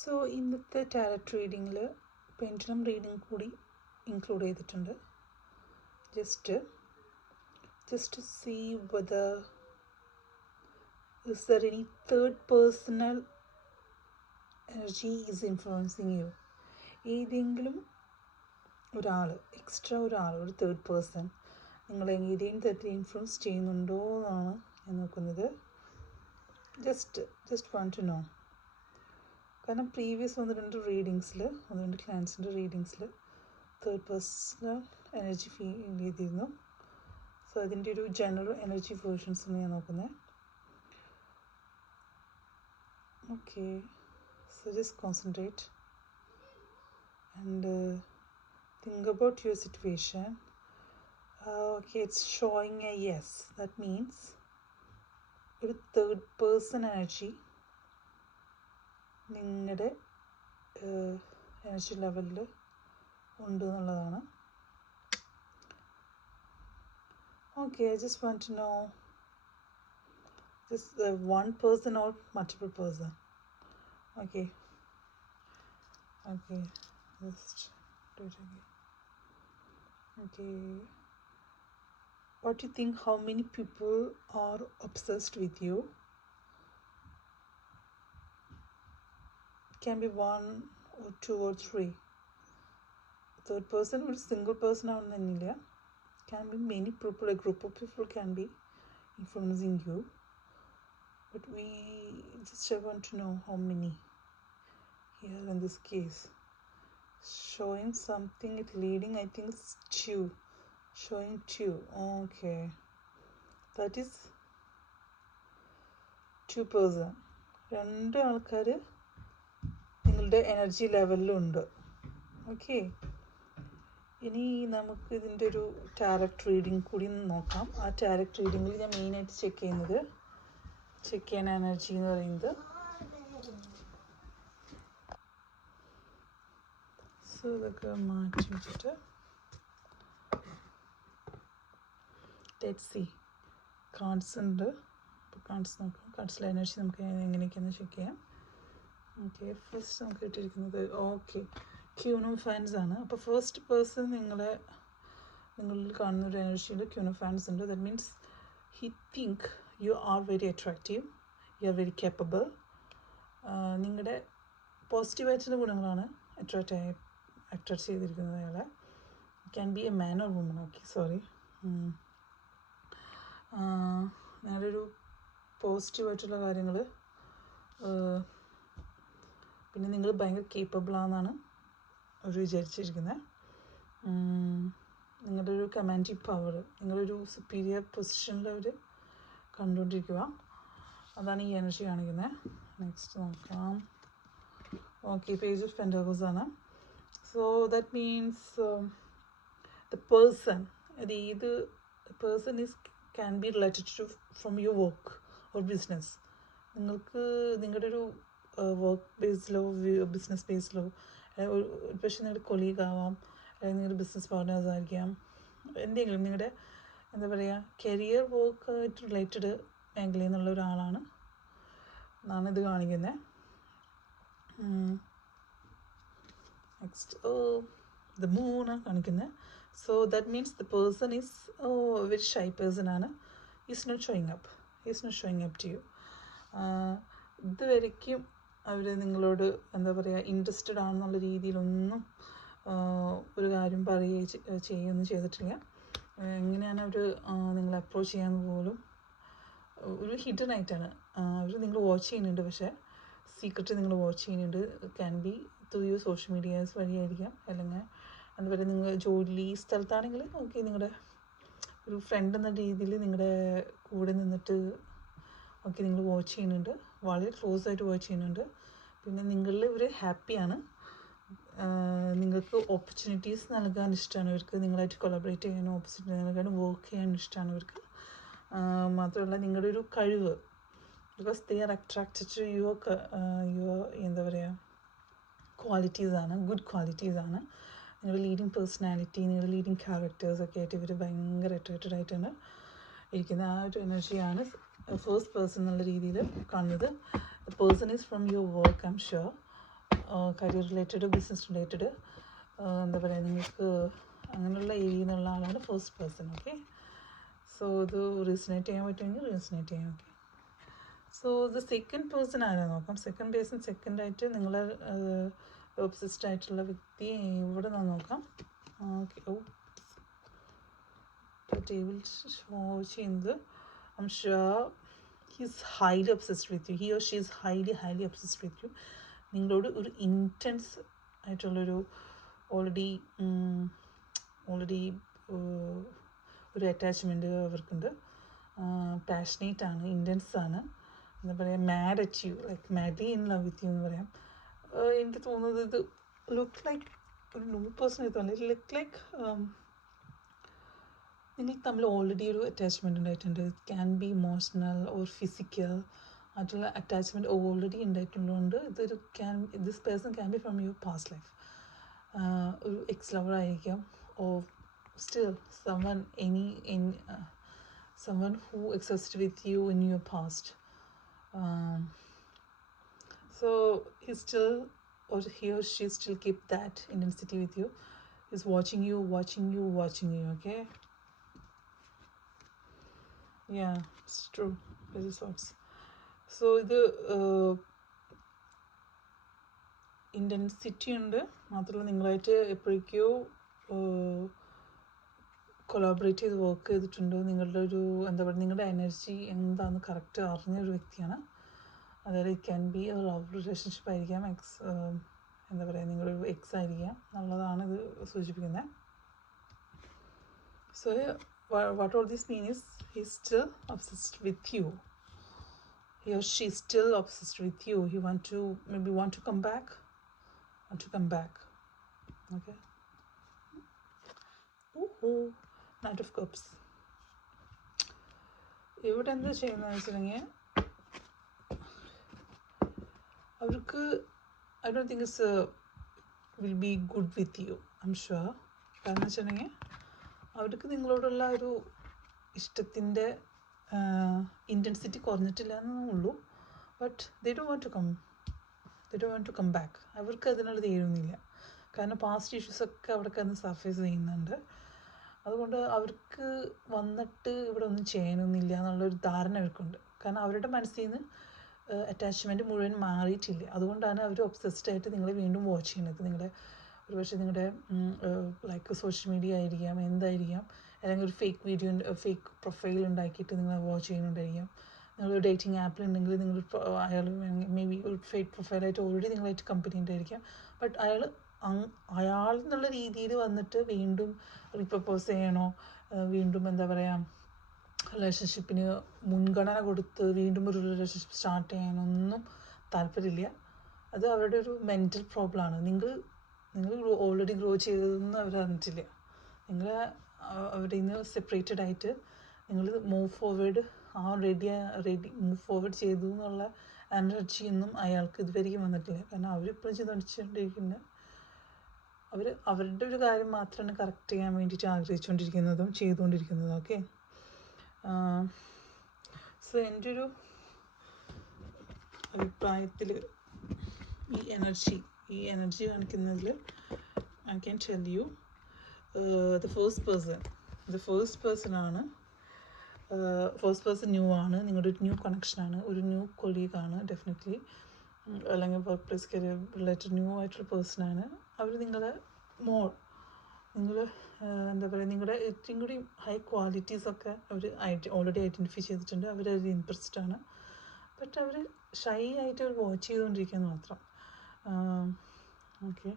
So ഇന്നത്തെ tarot റീഡിങ്ങിൽ pendulum reading കൂടി ഇൻക്ലൂഡ് ചെയ്തിട്ടുണ്ട്. Just see whether is there any third personal energy is influencing you. ഏതെങ്കിലും ഒരാൾ ഒരു തേർഡ് പേഴ്സൺ നിങ്ങളെ ഏതെങ്കിലും തരത്തിൽ ഇൻഫ്ലുവൻസ് ചെയ്യുന്നുണ്ടോ എന്നാണ് ഞാൻ നോക്കുന്നത്. Just want to know. കാരണം പ്രീവിയസ് ഒന്ന് രണ്ട് ക്ലയൻസിൻ്റെ റീഡിങ്സിൽ തേർഡ് പേഴ്സണൽ എനർജി ഫീൽ ചെയ്തിരുന്നു. സോ അതിൻ്റെ ഒരു ജനറൽ എനർജി വേർഷൻസ് ആണ് ഞാൻ നോക്കുന്നത്. Okay, so just concentrate and think about your situation. Okay, it's showing a yes. That means ഒരു തേർഡ് പേഴ്സൺ എനർജി നിങ്ങളുടെ എനർജി ലെവലിൽ ഉണ്ട് എന്നുള്ളതാണ്. Okay, I just want to know just one person or multiple person. Okay, just do it again. Okay, what do you think, how many people are obsessed with you? It can be one or two or three. Third person or single person avanilla. Can be many people, a group of people can be influencing you. But we just want to know how many here in this case. Showing something, it leading, I think it's two. Showing two. Okay, that is two person. രണ്ട് ആൾക്കാർ നിങ്ങളുടെ energy ലെവലിലുണ്ട്. Okay, ഇനി നമുക്ക് ഇതിൻ്റെ ഒരു tarot reading കൂടി നോക്കാം. ആ ടാരറ്റ് റീഡിങ്ങിൽ ഞാൻ മെയിനായിട്ട് ചെക്ക് ചെയ്യാൻ എനർജി എന്ന് പറയുന്നത്. സോ ഇതൊക്കെ മാറ്റി വെച്ചിട്ട് ലെറ്റ്സ് സീ. കാർഡ്സ് ഉണ്ട്, അപ്പോൾ കാർഡ്സ് നോക്കാം. കാർഡ്സിലെ എനർജി നമുക്ക് എങ്ങനെയൊക്കെയാണെന്ന് ചെക്ക് ചെയ്യാം. ഓക്കെ, ഫസ്റ്റ് നമുക്ക് കിട്ടിയിരിക്കുന്നത് ക്യൂൺ ഓഫ് ഫാൻസ് ആണ്. അപ്പോൾ ഫസ്റ്റ് പേഴ്സൺ നിങ്ങളിൽ കാണുന്ന ഒരു എനർജിയിൽ ക്യൂൺ ഓഫ് ഫാൻസ് ഉണ്ട്. That means he think you are very attractive, you are very capable. നിങ്ങളുടെ പോസിറ്റീവായിട്ടുള്ള ഗുണങ്ങളാണ് അട്രാക്റ്റ് ചെയ്തിരിക്കുന്നത് അയാളെ. Can be a man or woman. Okay, sorry. നിങ്ങളുടെ ഒരു പോസിറ്റീവായിട്ടുള്ള കാര്യങ്ങൾ, പിന്നെ നിങ്ങൾ ഭയങ്കര കേപ്പബിളാണെന്നാണ് അവർ വിചാരിച്ചിരിക്കുന്നത്. നിങ്ങളുടെ ഒരു കമാൻഡിങ് പവർ, നിങ്ങളൊരു സുപ്പീരിയർ പൊസിഷനിൽ അവർ കണ്ടുകൊണ്ടിരിക്കുക. അതാണ് ഈ എനർജി കാണിക്കുന്നത്. നെക്സ്റ്റ് നോക്കാം. ഓക്കെ, പേജ് ഓഫ് പെൻറ്റാക്കിൾസ് ആണ്. So that means the person, അത് ഏത് person can be related to from your work or business. നിങ്ങൾക്ക് നിങ്ങളുടെ ഒരു വർക്ക് ബേസിലോ ബിസിനസ് ബേസിലോ, പക്ഷേ നിങ്ങളുടെ കൊളീഗ് ആവാം, അല്ലെങ്കിൽ നിങ്ങളുടെ ബിസിനസ് പാർട്ട്നേഴ്സ് ആയിരിക്കാം, എന്തെങ്കിലും നിങ്ങളുടെ എന്താ പറയുക കരിയർ വർക്കായിട്ട് റിലേറ്റഡ് മേഖലയിൽ നിന്നുള്ള ഒരാളാണ് എന്നാണ് ഇത് കാണിക്കുന്നത്. നെക്സ്റ്റ് ദ മൂണാണ് കാണിക്കുന്നത്. So that means the person is very shy person ആണ്. Is not showing up to you. ഇതുവരയ്ക്കും അവർ നിങ്ങളോട് എന്താ പറയുക ഇൻട്രസ്റ്റഡ് ആണെന്നുള്ള രീതിയിലൊന്നും ഒരു കാര്യം ചെയ്യുകയൊന്നും ചെയ്തിട്ടില്ല. എങ്ങനെയാണ് അവർ നിങ്ങളെ അപ്രോച്ച് ചെയ്യാമെന്ന് പോലും ഒരു ഹിഡൻ ആയിട്ടാണ് അവർ നിങ്ങൾ വാച്ച് ചെയ്യുന്നുണ്ട്. പക്ഷേ സീക്രട്ട് നിങ്ങൾ വാച്ച് ചെയ്യുന്നുണ്ട്. Can be through your social medias വഴിയായിരിക്കാം, അല്ലെങ്കിൽ എന്താ പറയുക നിങ്ങൾ ജോലി സ്ഥലത്താണെങ്കിൽ ഓക്കെ നിങ്ങളുടെ ഒരു ഫ്രണ്ട് എന്ന രീതിയിൽ നിങ്ങളുടെ കൂടെ നിന്നിട്ട് ഓക്കെ നിങ്ങൾ വാച്ച് ചെയ്യുന്നുണ്ട്, വളരെ ക്ലോസ് ആയിട്ട് വാച്ച് ചെയ്യുന്നുണ്ട്. പിന്നെ നിങ്ങളിൽ ഇവർ ഹാപ്പിയാണ്. നിങ്ങൾക്ക് ഓപ്പർച്യൂണിറ്റീസ് നൽകാൻ ഇഷ്ടമാണ് അവർക്ക്, നിങ്ങളായിട്ട് കൊളാബറേറ്റ് ചെയ്യാനും ഓപ്പർച്യൂണിറ്റി നൽകാനും വർക്ക് ചെയ്യാനും ഇഷ്ടമാണ് അവർക്ക്. മാത്രമല്ല നിങ്ങളുടെ ഒരു കഴിവ്, because they are attracted to your എന്താ പറയുക ക്വാളിറ്റീസാണ്, ഗുഡ് ക്വാളിറ്റീസാണ്. നിങ്ങളുടെ ലീഡിങ് പേഴ്സണാലിറ്റി, നിങ്ങളുടെ ലീഡിങ് ക്യാരക്ടേഴ്സൊക്കെ ആയിട്ട് ഇവർ ഭയങ്കര അട്രാക്റ്റഡ് ആയിട്ടാണ് ഇരിക്കുന്നത്. ആ ഒരു എനർജിയാണ് ഫസ്റ്റ് പേഴ്സൺ എന്നുള്ള രീതിയിൽ കാണുന്നത്. The person is from your work, I am sure. Career related, business related, എന്താ പറയുക, നിങ്ങൾക്ക് അങ്ങനെയുള്ള ഏരിയയിൽ നിന്നുള്ള ആളാണ് ഫസ്റ്റ് പേഴ്സൺ. ഓക്കെ, സോ ഇത് റീസണേറ്റ് ചെയ്യാൻ പറ്റുമെങ്കിൽ റീസണേറ്റ് ചെയ്യാം. ഓക്കെ, സോ ഇത് സെക്കൻഡ് പേഴ്സൺ ആരാന്ന് നോക്കാം. സെക്കൻഡ് പേഴ്സൺ സെക്കൻഡായിട്ട് നിങ്ങളെ ഒബ്സസ്ഡ് ആയിട്ടുള്ള വ്യക്തി ഇവിടെ നിന്ന് നോക്കാം. ഓക്കെ, ടേബിൾ ഷോ ചെയ്യുന്നത് I am sure he's highly obsessed with you. He or she is highly obsessed with you. നിങ്ങളോട് ഒരു ഇൻറ്റൻസ് ആയിട്ടുള്ളൊരു ഓൾറെഡി ഒരു അറ്റാച്ച്മെൻറ്റ് അവർക്കുണ്ട്. പാഷനേറ്റ് ആണ്, ഇൻറ്റൻസ് ആണ്, എന്താ പറയുക, mad at you, like madly in love with you എന്ന് പറയാം. എനിക്ക് തോന്നുന്നത് ഇത് ലുക്ക് ലൈക്ക് ഒരു ന്യൂ പേഴ്സൺ തോന്നുന്നു. ലുക്ക് ലൈക്ക് നിങ്ങൾ തമ്മിൽ ഓൾറെഡി ഒരു അറ്റാച്ച്മെൻറ്റ് ഉണ്ടായിട്ടുണ്ട്. It can be emotional or physical ആയിട്ടുള്ള അറ്റാച്ച്മെൻറ്റ് ഓൾറെഡി ഉണ്ടായിട്ടുള്ളതുകൊണ്ട് this person can be from your past life. ഒരു എക്സ് ലവർ ആയിരിക്കാം, or still someone who exists with you in your past. So he or she still keep that intensity with you. He's watching you. Okay, yeah, it's true. Very sorts. So ഇത് intensity ഉണ്ട്, മാത്രമല്ല നിങ്ങളായിട്ട് എപ്പോഴേക്കോ collaborate ചെയ്ത് work ചെയ്തിട്ടുണ്ട്. നിങ്ങളുടെ ഒരു എന്താ പറയുക, നിങ്ങളുടെ എനർജി എന്താണെന്ന് കറക്റ്റ് അറിഞ്ഞൊരു വ്യക്തിയാണ്. അതായത് it can B A love relationship ആയിരിക്കാം, എന്താ പറയുക, നിങ്ങളൊരു എക്സ് ആയിരിക്കാം എന്നുള്ളതാണ് ഇത് സൂചിപ്പിക്കുന്നത്. So what all this mean is he's still obsessed with you. He or she is still obsessed with you. He want to come back. Okay. Knight of Cups. ഇവിടെ എന്താ ചെയ്യുന്നതെന്ന് വെച്ചിട്ടുണ്ടെങ്കിൽ അവർക്ക് I don't think it's will be good with you, I am sure. കാരണം വെച്ചിട്ടുണ്ടെങ്കിൽ അവർക്ക് നിങ്ങളോടുള്ള ഒരു ഇഷ്ടത്തിൻ്റെ ഇൻറ്റൻസിറ്റി കുറഞ്ഞിട്ടില്ല എന്നേ ഉള്ളൂ. But they don't want to come back. അവർക്ക് അതിനുള്ള ധൈര്യമൊന്നുമില്ല. കാരണം പാസ്റ്റ് ഇഷ്യൂസൊക്കെ അവിടേക്ക് അന്ന് സർഫേസ് ചെയ്യുന്നുണ്ട്. അതുകൊണ്ട് അവർക്ക് വന്നിട്ട് ഇവിടെ ഒന്നും ചെയ്യാനൊന്നുമില്ല എന്നുള്ളൊരു ധാരണ അവർക്കുണ്ട്. കാരണം അവരുടെ മനസ്സിൽ നിന്ന് അറ്റാച്ച്മെൻറ്റ് മുഴുവൻ മാറിയിട്ടില്ല. അതുകൊണ്ടാണ് അവർ ഒബ്സസ്ഡ് ആയിട്ട് നിങ്ങളെ വീണ്ടും വാച്ച് ചെയ്യുന്നത്. നിങ്ങളുടെ ഒരുപക്ഷെ നിങ്ങളുടെ ലൈക്ക് സോഷ്യൽ മീഡിയ ആയിരിക്കാം, എന്തായിരിക്കാം, അല്ലെങ്കിൽ ഒരു ഫേക്ക് പ്രൊഫൈൽ ഉണ്ടാക്കിയിട്ട് നിങ്ങളെ വാച്ച് ചെയ്യുന്നുണ്ടായിരിക്കാം. നിങ്ങൾ ഡേറ്റിംഗ് ആപ്പിലുണ്ടെങ്കിൽ നിങ്ങൾ അയാൾ മേ ബി ഒരു ഫേക്ക് പ്രൊഫൈലായിട്ട് ഓൾറെഡി നിങ്ങളായിട്ട് കമ്പനി ഉണ്ടായിരിക്കാം. ബട്ട് അയാൾ എന്നുള്ള രീതിയിൽ വന്നിട്ട് വീണ്ടും റീപ്രപ്പോസ് ചെയ്യണോ, വീണ്ടും എന്താ പറയുക, റിലേഷൻഷിപ്പിന് മുൻഗണന കൊടുത്ത് വീണ്ടും ഒരു റിലേഷൻഷിപ്പ് സ്റ്റാർട്ട് ചെയ്യാനൊന്നും താല്പര്യമില്ല. അത് അവരുടെ ഒരു മെൻ്റൽ പ്രോബ്ലമാണ്. നിങ്ങൾ ഓൾറെഡി ഗ്രോ ചെയ്തതൊന്നും അവർ അറിഞ്ഞിട്ടില്ല. നിങ്ങൾ അവരുടെ നിന്ന് സെപ്പറേറ്റഡ് ആയിട്ട് നിങ്ങൾ മൂവ് ഫോർവേഡ് മൂവ് ഫോർവേഡ് ചെയ്തു എന്നുള്ള എനർജിയൊന്നും അയാൾക്ക് ഇതുവരെയും വന്നിട്ടില്ല. കാരണം അവരിപ്പോഴും ചെയ്തുകൊണ്ടിരിക്കുന്നത് അവരുടെ ഒരു കാര്യം മാത്രമാണ് കറക്റ്റ് ചെയ്യാൻ വേണ്ടിയിട്ട് ആഗ്രഹിച്ചുകൊണ്ടിരിക്കുന്നതും ചെയ്തുകൊണ്ടിരിക്കുന്നതും. ഓക്കെ, സോ എൻ്റെ ഒരു അഭിപ്രായത്തിൽ ഈ എനർജി കാണിക്കുന്നതിൽ I can tell you the first person new ആണ്. നിങ്ങളുടെ ഒരു ന്യൂ കണക്ഷനാണ്, ഒരു ന്യൂ കൊളീഗാണ് ഡെഫിനറ്റ്ലി, അല്ലെങ്കിൽ work place career related new ആയിട്ടുള്ള പേഴ്സണാണ്. അവർ നിങ്ങളെ എന്താ പറയുക, നിങ്ങളുടെ ഏറ്റവും കൂടി ഹൈ ക്വാളിറ്റീസൊക്കെ അവർ ഓൾറെഡി ഐഡൻറ്റിഫൈ ചെയ്തിട്ടുണ്ട്. അവരത് ഇൻട്രസ്റ്റ് ആണ്. ബട്ട് അവർ ഷൈ ആയിട്ട് അവർ വാച്ച് ചെയ്തുകൊണ്ടിരിക്കുകയെന്ന് മാത്രം. ഓക്കെ,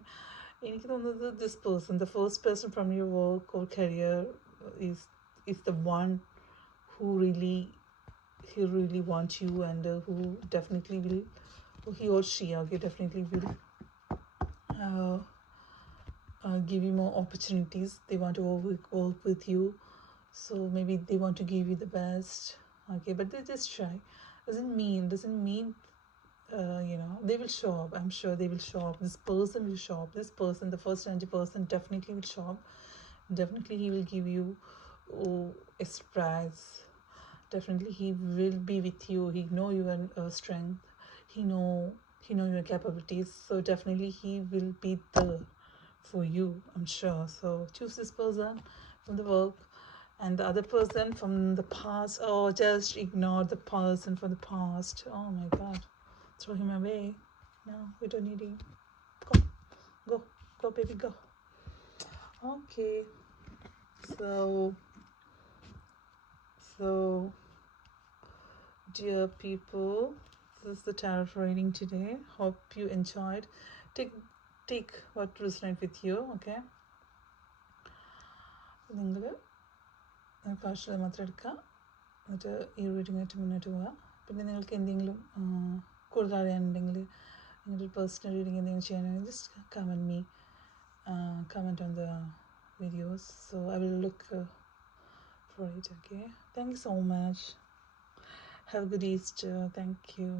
എനിക്ക് തോന്നുന്നത് this person, the first person from your work or career is the one who really wants you, and who definitely will, he or she definitely will give you more opportunities. They want to work with you, so maybe they want to give you the best. Okay, but they just try. Doesn't mean they will show up. I'm sure they will show up. This person will show up. This person, the first energy person, definitely will show up. Definitely he will give you a surprise. Definitely he will be with you. He know your strength. He know he knows your capabilities, so definitely he will be there for you, I'm sure. So choose this person from the work, and the other person from the past. Oh, just ignore the person from the past. Oh my god, throw him away. No, we don't need him. Go, go, baby, go. Okay, so dear people, this is the tarot reading today. Hope you enjoyed. Take what resonate with you. Okay, നിങ്ങൾ കാഴ്ചകൾ മാത്രം എടുക്കുക, എന്നിട്ട് ഈ റീഡിങ്ങായിട്ട് മുന്നോട്ട് പോവുക. പിന്നെ നിങ്ങൾക്ക് എന്തെങ്കിലും കൂടുതൽ അറിയാനുണ്ടെങ്കിൽ, നിങ്ങളുടെ പേഴ്സണൽ റീഡിങ് എന്തെങ്കിലും ചെയ്യാനാണെങ്കിൽ just comment on the videos, so I will look for it. Okay, thank you so much. Have a good Easter. Thank you.